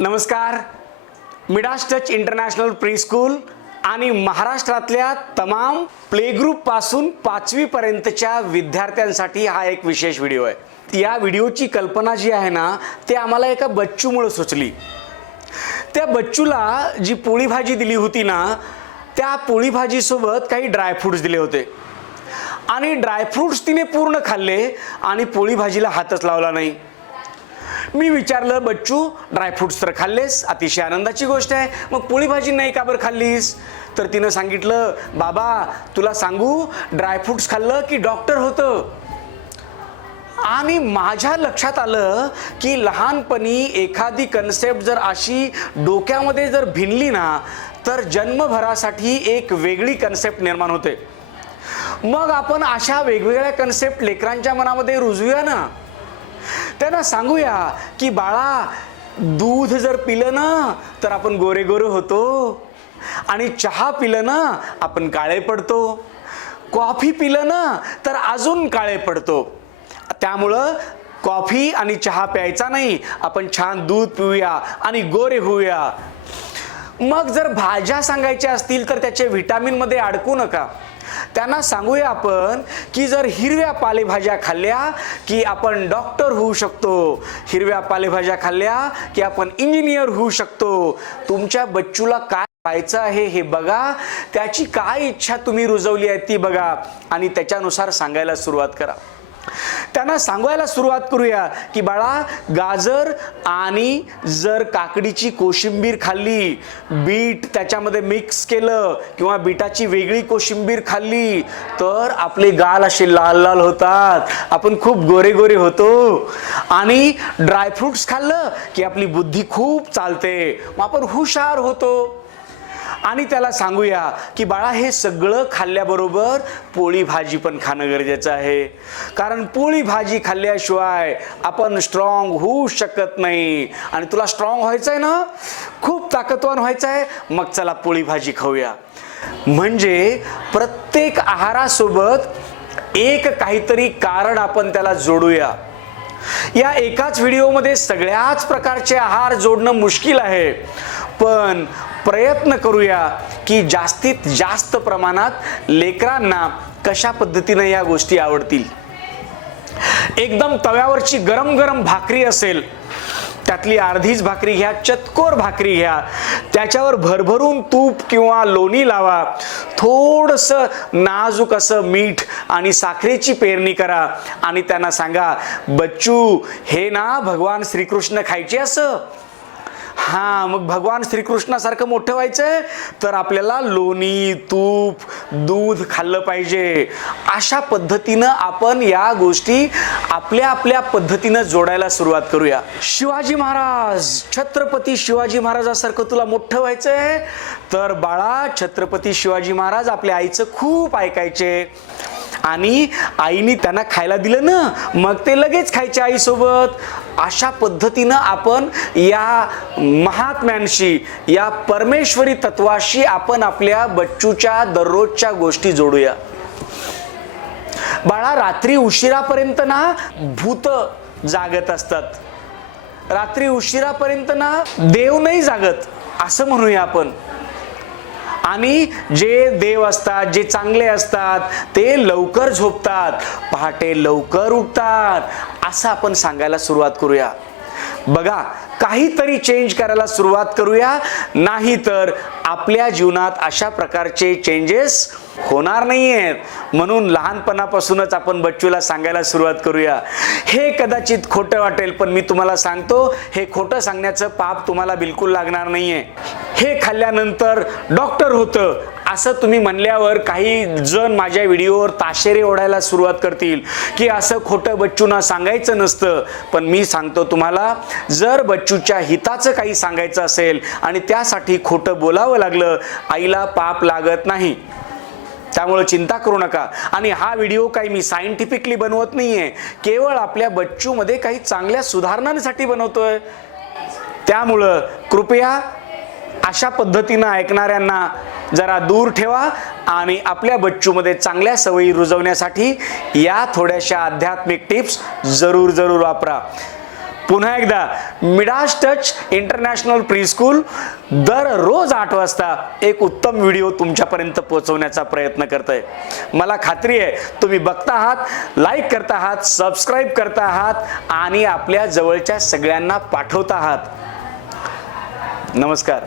नमस्कार. Midas touch international preschool आणि महाराष्ट्रातल्या तमाम प्लेग्रुपपासून पाचवीपर्यंतच्या विद्यार्थ्यांसाठी हा एक विशेष व्हिडिओ आहे. या व्हिडिओची कल्पना जी आहे ना ते आम्हाला एका बच्चूमुळं सुचली. त्या बच्चूला जी पोळी भाजी दिली होती ना त्या पोळी भाजीसोबत काही ड्रायफ्रुट्स दिले होते. आणि ड्रायफ्रुट्स तिने पूर्ण खाल्ले आणि पोळी भाजीला हातच लावला नाही. मी विचारलं बच्चू ड्रायफ्रुट्स तर खाल्लेस अतिशय आनंदाची गोष्ट आहे. मग पोळी भाजी नाही का बरं खाल्लीस? तर तिनं सांगितलं बाबा तुला सांगू ड्रायफ्रुट्स खाल्लं की डॉक्टर होतं. आणि माझ्या लक्षात आलं की लहानपणी एखादी कन्सेप्ट जर अशी डोक्यामध्ये जर भिनली ना तर जन्मभरासाठी एक वेगळी कन्सेप्ट निर्माण होते. मग आपण अशा वेगवेगळ्या कन्सेप्ट लेकरांच्या मनामध्ये रुजूया ना त्यांना सांगूया की बाळा दूध जर पिलं ना तर आपण गोरे गोरे होतो. आणि चहा पिलं ना आपण काळे पडतो. कॉफी पिलं ना तर अजून काळे पडतो. त्यामुळं कॉफी आणि चहा प्यायचा नाही. आपण छान दूध पिऊया आणि गोरे होऊया. मग जर भाज्या सांगायच्या असतील तर त्याचे व्हिटॅमिनमध्ये अडकू नका. त्यांना सांगूया आपण की जर हिरव्या पालेभाज्या खाल्ल्या की आपण डॉक्टर होऊ शकतो. हिरव्या पालेभाज्या खाल्ल्या की आपण इंजिनियर होऊ शकतो. तुमच्या बच्चूला काय व्हायचं आहे हे बघा. त्याची काय इच्छा तुम्ही रुजवली आहे ती बघा. आणि त्याच्यानुसार सांगायला सुरुवात करा. त्यांना सांगायला सुरुवात करूया की बाळा गाजर आणि जर काकडीची कोशिंबीर खाल्ली बीट त्याच्यामध्ये मिक्स केलं किंवा बीटाची वेगळी कोशिंबीर खाल्ली तर आपले गाल असे लाल लाल होतात. आपण खूप गोरे गोरे होतो. आणि ड्रायफ्रुट्स खाल्लं की आपली बुद्धी खूप चालते. मग आपण हुशार होतो. आणि त्याला सांगूया की बाळा हे सगळं खाल्ल्याबरोबर पोळी भाजी पण खाणं गरजेचं आहे. कारण पोळी भाजी खाल्ल्याशिवाय आपण स्ट्रॉंग होऊ शकत नाही. आणि तुला स्ट्रॉंग व्हायचं आहे ना? खूप ताकदवान व्हायचं आहे मग चला पोळी भाजी खाऊया. म्हणजे प्रत्येक आहारासोबत एक काहीतरी कारण आपण त्याला जोडूया. या एकाच व्हिडिओमध्ये सगळ्याच प्रकारचे आहार जोडणं मुश्किल आहे. पण प्रयत्न करूया की जास्तीत जास्त प्रमाणात लेकरांना कशा पद्धतीनं या गोष्टी आवडतील. एकदम तव्यावरची गरम गरम भाकरी असेल त्यातली अर्धीच भाकरी घ्या चतकोर भाकरी घ्या त्याच्यावर भरभरून तूप किंवा लोणी लावा थोडंसं नाजूक असं मीठ आणि साखरेची पेरणी करा आणि त्यांना सांगा बच्चू हे ना भगवान श्रीकृष्ण खायचे असं? हा मग भगवान श्रीकृष्णासारखं मोठं व्हायचंय? तर आपल्याला लोणी तूप दूध खाल्लं पाहिजे. अशा पद्धतीनं आपण या गोष्टी आपल्या आपल्या पद्धतीनं जोडायला सुरुवात करूया. शिवाजी महाराज छत्रपती शिवाजी महाराजासारखं तुला मोठं व्हायचंय? तर बाळा छत्रपती शिवाजी महाराज आपल्या आईचं खूप ऐकायचे. आणि आईने त्यांना खायला दिलं ना मग ते लगेच खायचे आईसोबत. अशा पद्धतीनं आपण या महात्म्यांशी या परमेश्वरी तत्वाशी आपण आपल्या बच्चूच्या दररोजच्या गोष्टी जोडूया. बाळा रात्री उशिरापर्यंत ना भूत जागत असतात. रात्री उशिरापर्यंत ना देव नाही जागत असं म्हणूया आपण. आणि जे देव असतात जे चांगले असतात ते लवकर झोपतात. पहाटे लवकर उठतात. असं आपण सांगायला सुरुवात करूया. बघा काहीतरी चेंज करायला सुरुवात करूया. नाही तर आपल्या जीवनात अशा प्रकारचे चेंजेस होणार नाही आहेत म्हणून लहानपणापासूनच आपण बच्चूला सांगायला सुरुवात करूया. हे कदाचित खोटं वाटेल पण मी तुम्हाला सांगतो हे खोटं सांगण्याचं पाप तुम्हाला बिलकुल लागणार नाहीये. हे खाल्ल्यानंतर डॉक्टर होतं. असं तुम्ही म्हणल्यावर काही जण माझ्या व्हिडिओवर ताशेरे ओढायला सुरुवात करतील की असं खोटं बच्चूंना सांगायचं नसतं. पण मी सांगतो तुम्हाला जर बच्चूच्या हिताचं काही सांगायचं असेल आणि त्यासाठी खोटं बोलावं लागलं आईला पाप लागत नाही. त्यामुळे चिंता करू नका. आणि हा व्हिडिओ काही मी सायंटिफिकली बनवत नाही आहे केवळ आपल्या बच्चूमध्ये काही चांगल्या सुधारणांसाठी बनवतोय. त्यामुळं कृपया अशा पद्धतीनं ऐकणाऱ्यांना जरा दूर ठेवा आणि आपल्या बच्चूमध्ये चांगल्या सवयी रुजवण्यासाठी या थोड्याशा आध्यात्मिक टिप्स जरूर जरूर वापरा. पुन्हा एकदा मिडास टच इंटरनॅशनल प्रीस्कूल दररोज आठ वाजता एक उत्तम व्हिडिओ तुमच्यापर्यंत पोहोचवण्याचा प्रयत्न करत आहे मला खात्री आहे तुम्ही बघता आहात लाईक करता आहात सबस्क्राईब करता आहात आणि आपल्या जवळच्या सगळ्यांना पाठवता आहात. नमस्कार.